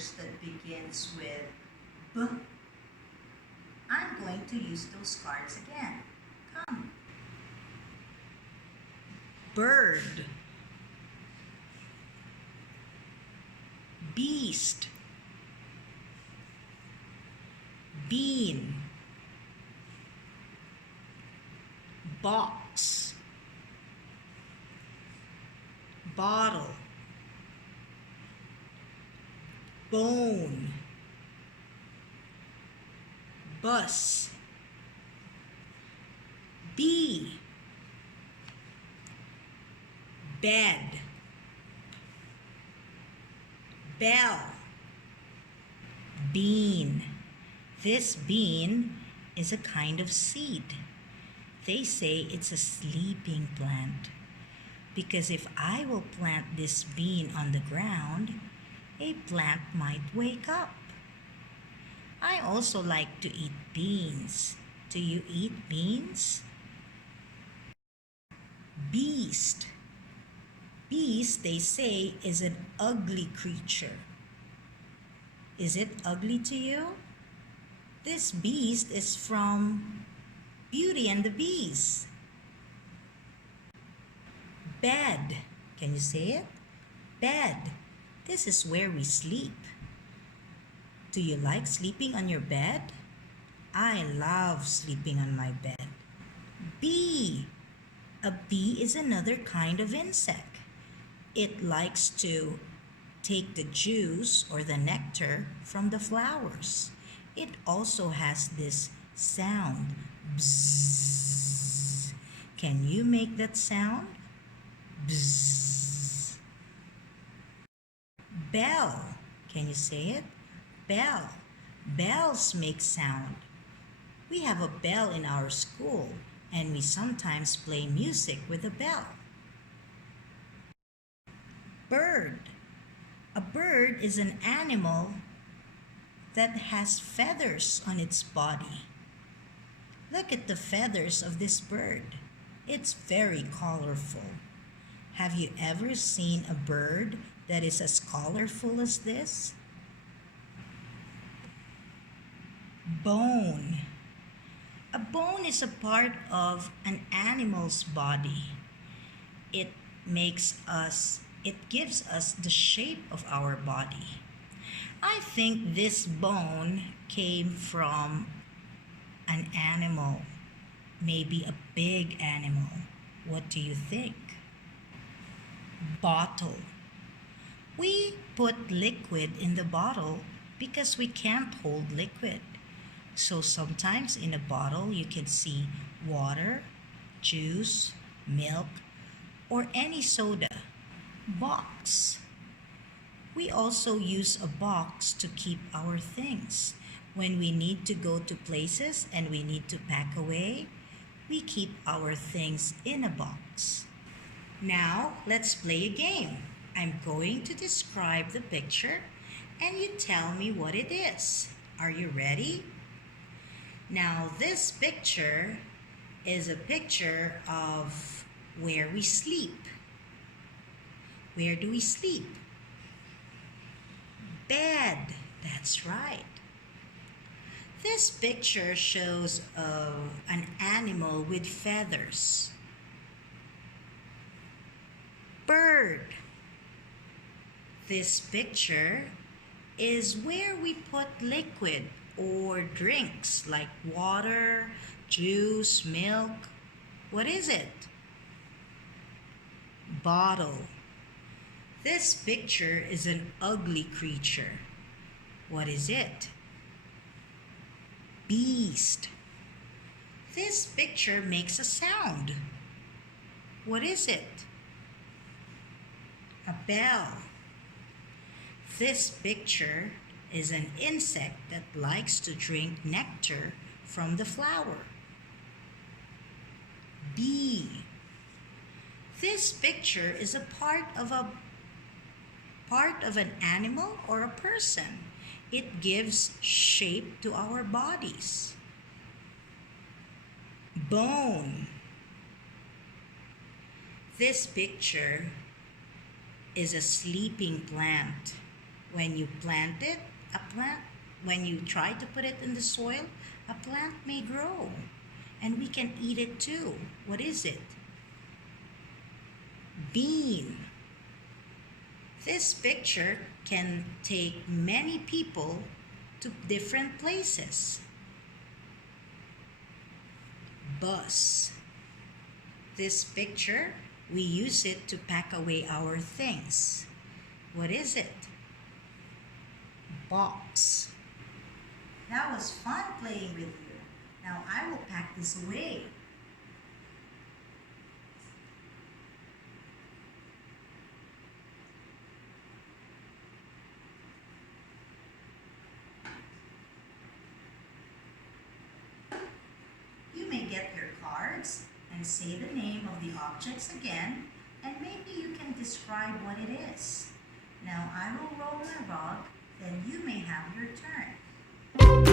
letters that begins with B. I'm going to use those cards again. Come. Bird. Beast. Bean. Box. Bottle. Bone. Bus. Bee. Bed. Bell. Bean. This bean is a kind of seed. They say it's a sleeping plant because if I will plant this bean on the ground, a plant might wake up. I also like to eat beans. Do you eat beans? Beast. Beast, they say, is an ugly creature. Is it ugly to you? This beast is from Beauty and the Beast. Bed. Can you say it? Bed. This is where we sleep. Do you like sleeping on your bed? I love sleeping on my bed. Bee. A bee is another kind of insect. It likes to take the juice or the nectar from the flowers. It also has this sound. Bzzz. Can you make that sound? Bzzz. Bell. Can you say it? Bell. Bells make sound. We have a bell in our school and we sometimes play music with a bell. Bird. A bird is an animal that has feathers on its body. Look at the feathers of this bird. It's very colorful. Have you ever seen a bird that is as colorful as this? Bone. A bone is a part of an animal's body. It gives us the shape of our body. I think this bone came from an animal, maybe a big animal. What do you think? Bottle. We put liquid in the bottle because we can't hold liquid. So sometimes in a bottle you can see water, juice, milk, or any soda. Box. We also use a box to keep our things. When we need to go to places and we need to pack away, we keep our things in a box. Now, let's play a game. I'm going to describe the picture and you tell me what it is. Are you ready? Now, this picture is a picture of where we sleep. Where do we sleep? Bed. That's right. This picture shows an animal with feathers. Bird. This picture is where we put liquid or drinks like water, juice, milk. What is it? Bottle. This picture is an ugly creature. What is it? Beast. This picture makes a sound. What is it? A bell. This picture is an insect that likes to drink nectar from the flower. Bee. This picture is a part of an animal or a person. It gives shape to our bodies. Bone. This picture is a sleeping plant. When you plant it, when you try to put it in the soil, a plant may grow. And we can eat it too. What is it? Bean. This picture can take many people to different places. Bus. This picture, we use it to pack away our things. What is it? Box. That was fun playing with you. Now I will pack this away. You may get your cards and say the name of the objects again, and maybe you can describe what it is. Now I will roll my rock, then you may have your turn.